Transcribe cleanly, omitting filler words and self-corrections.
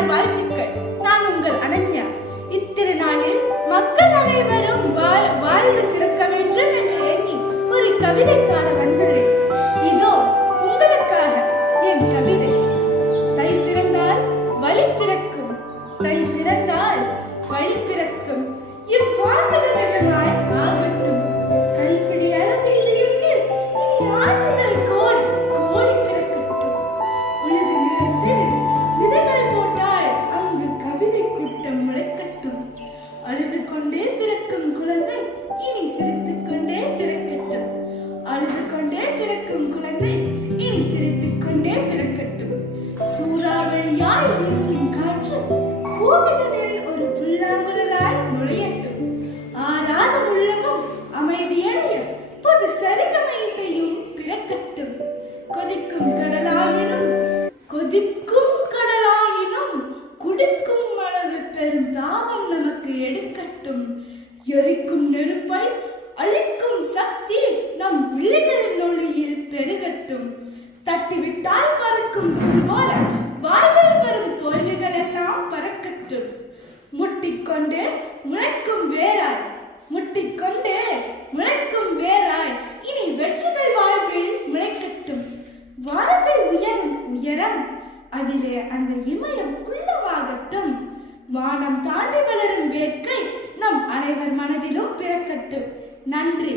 திருநாள் வாழ்த்துக்கள். நான் உங்கள் அனன்யா. இத்திருநாளில் மக்கள் அனைவரும் வாழ்வு சிறக்க வேண்டும் என்று எண்ணி ஒரு கவிதை பாட வந்துள்ளேன். இதோ உங்களுக்காக என் கவிதை. தை பிறந்தால் வழி பிறக்கும், தை பிறந்தால் வழி பிறக்கும், இவ்வாசகம் நிஜமாய் ஆகட்டும். கைப்பிடி அளவில் இருந்து இனி ஆசைகள் கோடி கோடி பிறக்கட்டும். உழுது நிலத்தில் விதைகள் போட்டால் அங்கு கவிதை கூட்டம் முளைக்கட்டும். அழுது கொண்டே பிறக்கும் குழந்தை இனி சிரித்துக் கொண்டே பிறக்கட்டும். அழுது கொண்டே பிறக்கும் குழந்தை இனி சிரித்துக் கொண்டே பிறக்கட்டும். சூறாவளியாய் வீசும் காற்று பூமிகளில் ஒரு புல்லாங்குழலாய் நுழையட்டும். ஆறாத உள்ளமும் அமைதியடைய புது சரிகமை செய்யும் பிறக்கட்டும். கொதிக்கும் கடலாயினும் குடிக்கும் அளவு பெரும் தாகம் நமக்கு எடுக்கட்டும். எரிக்கும் நெருப்பை அழிக்கும் சக்தி நம் விழிகளின் ஒளியில் பெருகட்டும். தட்டிவிட்டால் பறக்கும் போல வாழ்வில் வரும் தோல்விகள் எல்லாம் பறக்கட்டும். முட்டிக்கொண்டு முளைக்கும் வேராய், முட்டிக்கொண்டு முளைக்கும் வேராய் இனி வெற்றிகள் வாழ்வில் முளைக்கட்டும். வாழ்க்கை உயரும் உயரம், அதிலே அந்த இமயம் குள்ளமாகட்டும். வானம் தாண்டி வளரும் வேட்கை நம் அனைவர் மனதிலும் பிறக்கட்டும். நன்றி.